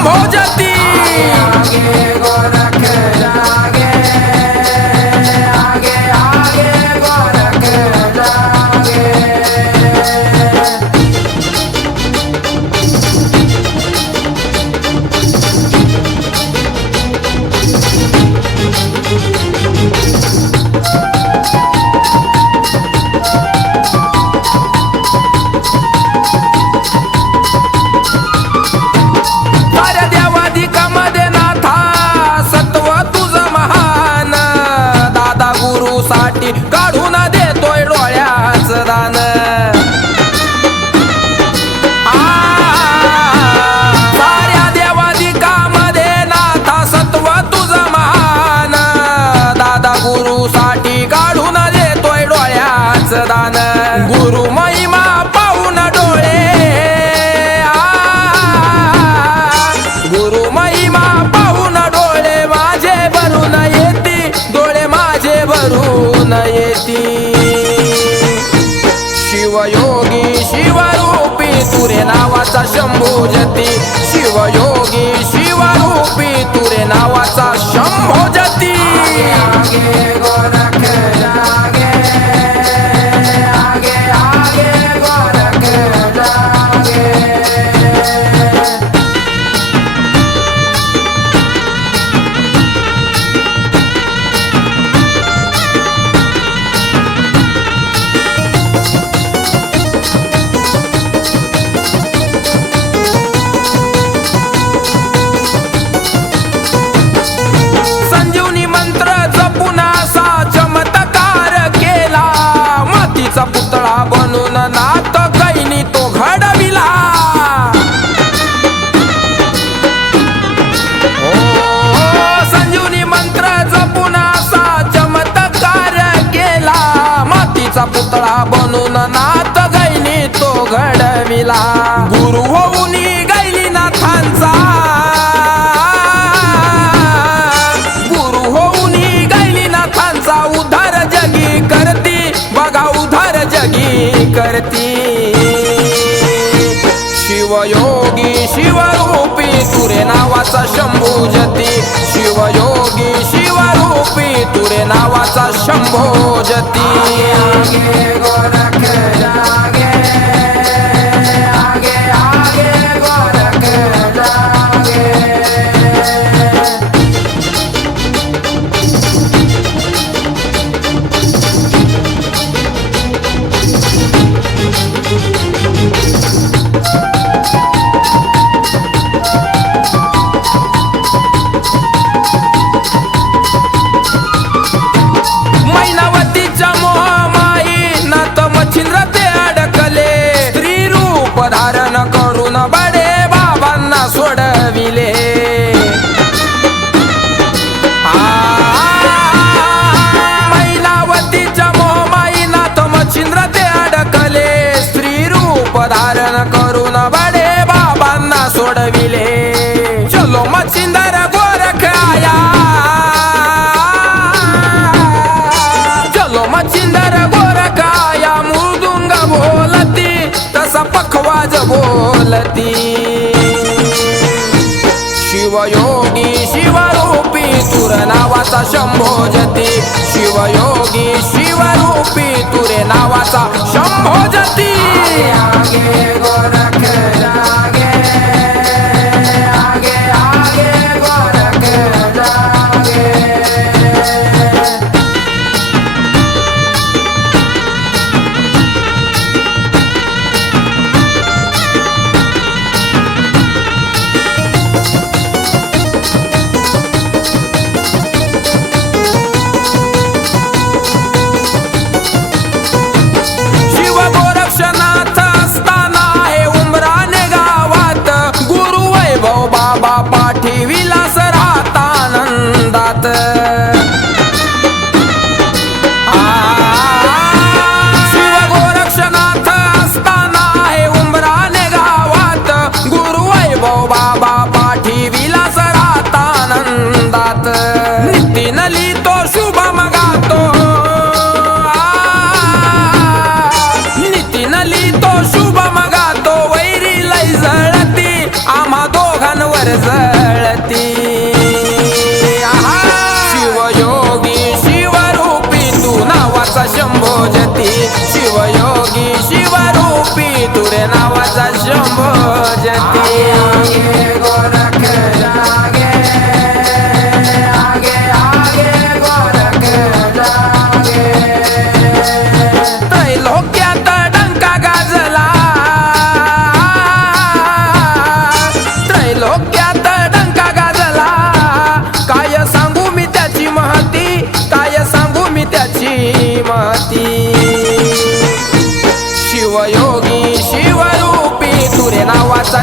शंभो जती आगे गोरख जागे, आगे आगे गोरख जागे। साऱ्या देवाधिकामध्ये नाथा सत्व तुझं महान दादा गुरुसाठी काढून देतोय डोळ्याचं दान साऱ्या देवाधिकामध्ये नाथा सत्व तुझं महान दादा गुरुसाठी काढून देतोय डोळ्याचं दान गुरु महिमा पाहून डोळे गुरु महिमा पाहून डोळे माझे भरून येती डोळे माझे भरून येती शिवयोगी शिवरूपी तुरे नावाचा शंभो जती शिवयोगी शिवरूपी तुरे नावाचा शंभो जती आगे गोरख जागे, आगे आगे गोरख जागे। संजीवनी मंत्र जपून असा चमत्कार केला मातीचा पुतळा बनून नाथ कैनी तो घडविला ओ, संजीवनी मंत्र जपून असा चमत्कार केला मातीचा पुतळा बनून नाथ कैनी तो घडविला गुरु होऊन गैली नाथांचा गुरु होऊन गैली नाथांचा उद्धार जगी करती बघा उद्धार जगी करती शिवयोगी शिवरूपी तुरे नावाचा शंभो जती शिवयोगी शिवरूपी तुरे नावाचा शंभो जती आगे गोरख जागे, आगे आगे गोरख जागे। मैनावतीच्या मोहमाई नाथ मच्छिंद्र ते अडकले स्त्री रूप धारण करून बडे बाबांना सोडविले मैनावतीच्या मोहमाई नाथ मच्छिंद्र ते अडकले स्त्री रूप धारण करून बडे बाबांना सोडविले चलो मच्छिंदर गोरख आया चलो मच्छिंदर गोरख आया मृदुंग बोलती तसा पखवाज बोलती शिवयोगी शिवरूपी तुर नावाचा शंभो जती शिवयोगी शिवरूपी तुरे नावाचा शंभो जती आगे गोरख जागे, आगे आगे गोरख जागे। शिव गोरक्षनाथ असताना हे उम्र जळती शिवयोगी शिवरूपी तू नावाचा शंभो जती शिवयोगी शिवरूपी तू रे नावाचा शंभो जती आगे गोरख जागे आगे आगे गोरख जागे त्रैलोक्यात डंका गाजला त्रैलोक्यात डंका गाजला काय सांगू मी त्याची महती काय सांगू मी त्याची महती शिवयोगी शिवरूपी तुरे नावाचा